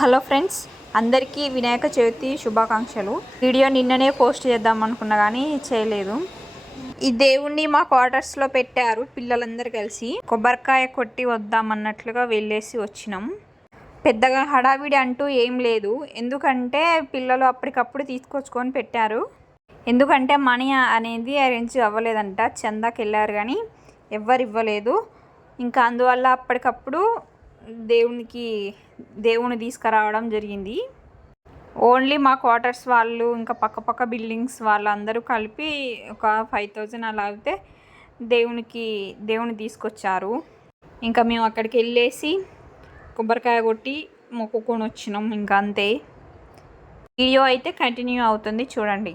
Hello friends అందరికీ వినాయక చవితి శుభాకాంక్షలు. Video నిన్ననే పోస్ట్ చేద్దాం అనుకున్నా కానీ చేయలేదు. ఈ దేవుణ్ణి మా క్వార్టర్స్లో పెట్టారు పిల్లలందరూ కలిసి. కొబ్బరికాయ కొట్టి వద్దామన్నట్లుగా వెళ్ళేసి వచ్చినాం. పెద్దగా హడావిడి అంటూ ఏం లేదు. ఎందుకంటే పిల్లలు అప్పటికప్పుడు తీసుకొచ్చుకొని పెట్టారు. ఎందుకంటే మనీ అనేది అరేంజ్ అవ్వలేదంట. చందాకి వెళ్ళారు కానీ ఎవ్వరు ఇవ్వలేదు. ఇంకా అందువల్ల అప్పటికప్పుడు దేవునికి దేవుని తీసుకురావడం జరిగింది. ఓన్లీ మా క్వార్టర్స్ వాళ్ళు ఇంకా పక్క పక్క బిల్డింగ్స్ వాళ్ళందరూ కలిపి ఒక ఫైవ్ థౌజండ్ అలా అయితే దేవునికి దేవుని తీసుకొచ్చారు. ఇంకా మేము అక్కడికి వెళ్ళేసి కొబ్బరికాయ కొట్టి మొక్కుకొని వచ్చినాం ఇంకా అంతే. వీడియో అయితే కంటిన్యూ అవుతుంది చూడండి.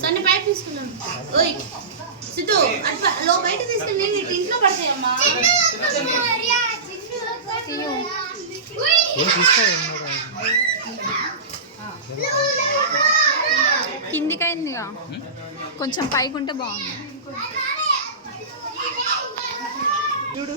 సన్ని బయట తీసుకున్నాను ఓయ్ సిద్ధు అట్లా లో బయట తీసుకుని నేను ఇంట్లో పడతాయమ్మా కిందికి అయిందిగా కొంచెం పైకి ఉంటే బాగుంది. చూడు.